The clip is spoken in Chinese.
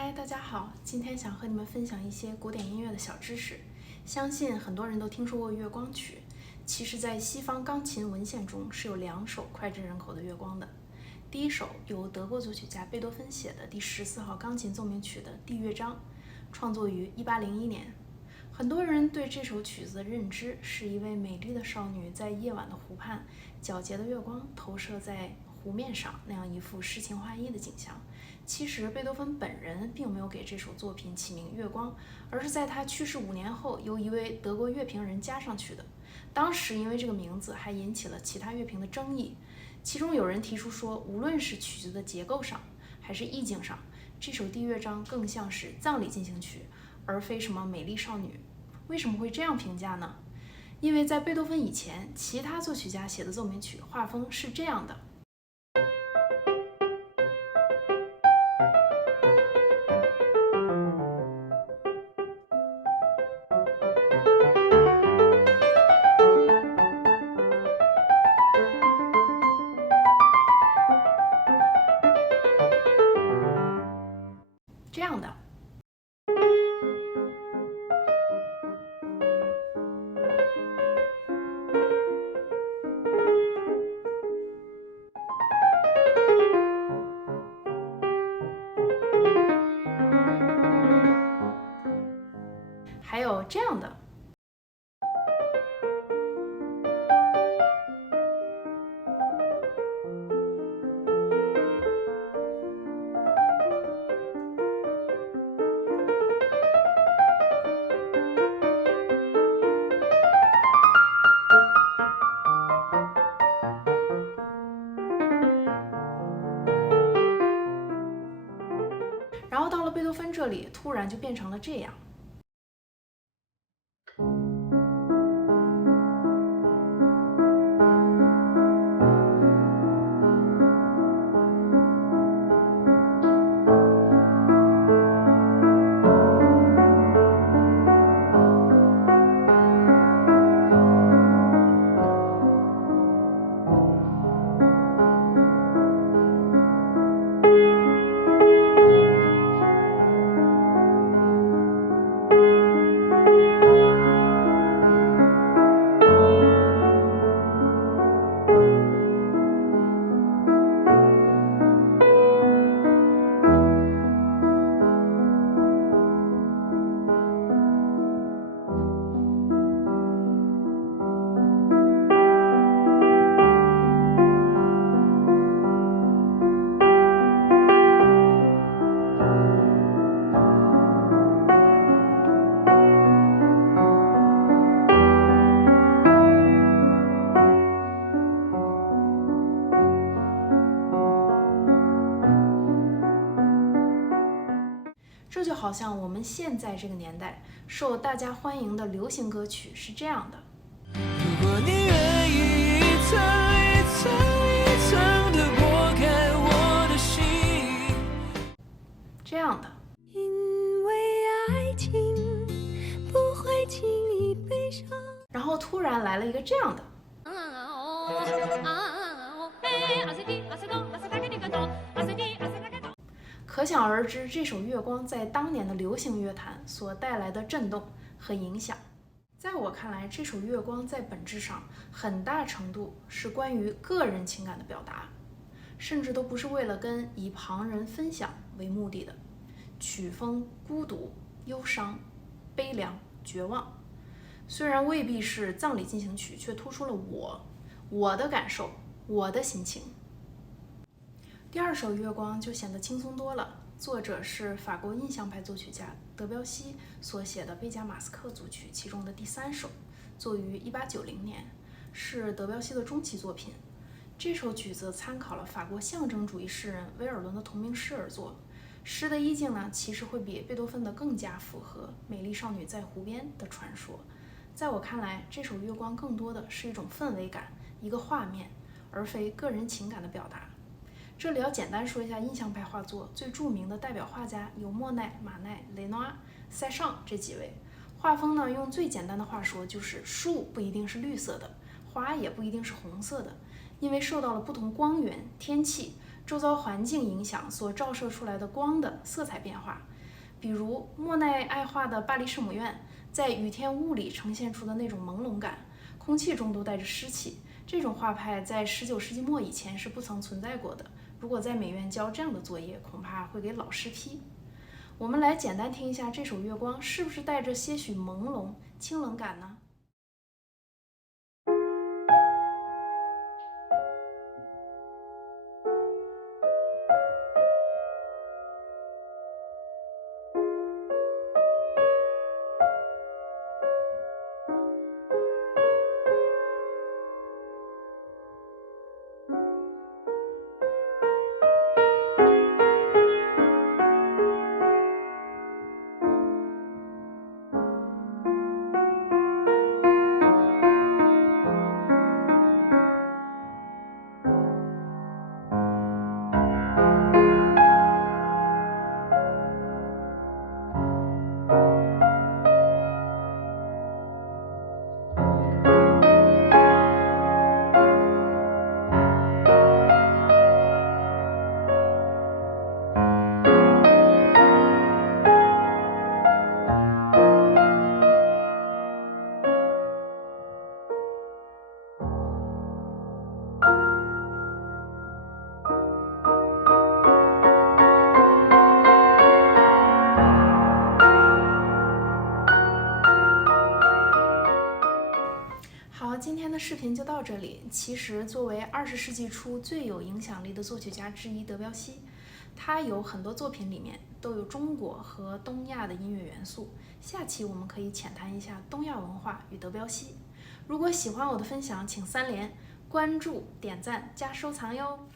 嗨，大家好，今天想和你们分享一些古典音乐的小知识。相信很多人都听说过月光曲，其实在西方钢琴文献中是有2首脍炙人口的月光的。第一首由德国作曲家贝多芬写的第14号钢琴奏鸣曲的第乐章，创作于1801年。很多人对这首曲子的认知是一位美丽的少女在夜晚的湖畔，皎洁的月光投射在湖面上，那样一幅诗情画意的景象。其实贝多芬本人并没有给这首作品起名月光，而是在他去世5年后由一位德国乐评人加上去的。当时因为这个名字还引起了其他乐评的争议，其中有人提出说，无论是曲子的结构上还是意境上，这首第乐章更像是葬礼进行曲，而非什么美丽少女。为什么会这样评价呢？因为在贝多芬以前，其他作曲家写的奏鸣曲画风是这样的。这样的。还有这样的。然后到了贝多芬这里，突然就变成了这样。这就好像我们现在这个年代受大家欢迎的流行歌曲是这样的。如果你愿意一层一层一层地剥开我的心，这样的。因为爱情不会轻易悲伤。然后突然来了一个这样的。可想而知，这首月光在当年的流行乐坛所带来的震动和影响。在我看来，这首月光在本质上很大程度是关于个人情感的表达，甚至都不是为了跟以旁人分享为目的的。曲风孤独、忧伤、悲凉、绝望，虽然未必是葬礼进行曲，却突出了我的感受，我的心情。第二首月光就显得轻松多了，作者是法国印象派作曲家德彪西所写的贝加马斯克组曲其中的第3首，作于1890年，是德彪西的中期作品。这首曲子参考了法国象征主义诗人威尔伦的同名诗而作，诗的意境呢，其实会比贝多芬的更加符合美丽少女在湖边的传说。在我看来，这首月光更多的是一种氛围感，一个画面，而非个人情感的表达。这里要简单说一下印象派画作最著名的代表画家有莫奈、马奈、雷诺阿、塞尚这几位。画风呢，用最简单的话说，就是树不一定是绿色的，花也不一定是红色的，因为受到了不同光源、天气、周遭环境影响所照射出来的光的色彩变化。比如莫奈爱画的巴黎圣母院，在雨天雾里呈现出的那种朦胧感，空气中都带着湿气。这种画派在19世纪末以前是不曾存在过的。如果在美院交这样的作业，恐怕会给老师批。我们来简单听一下这首月光，是不是带着些许朦胧、清冷感呢？好，今天的视频就到这里。其实，作为20世纪初最有影响力的作曲家之一，德彪西，他有很多作品里面都有中国和东亚的音乐元素。下期我们可以浅谈一下东亚文化与德彪西。如果喜欢我的分享，请3连：关注、点赞加收藏哟。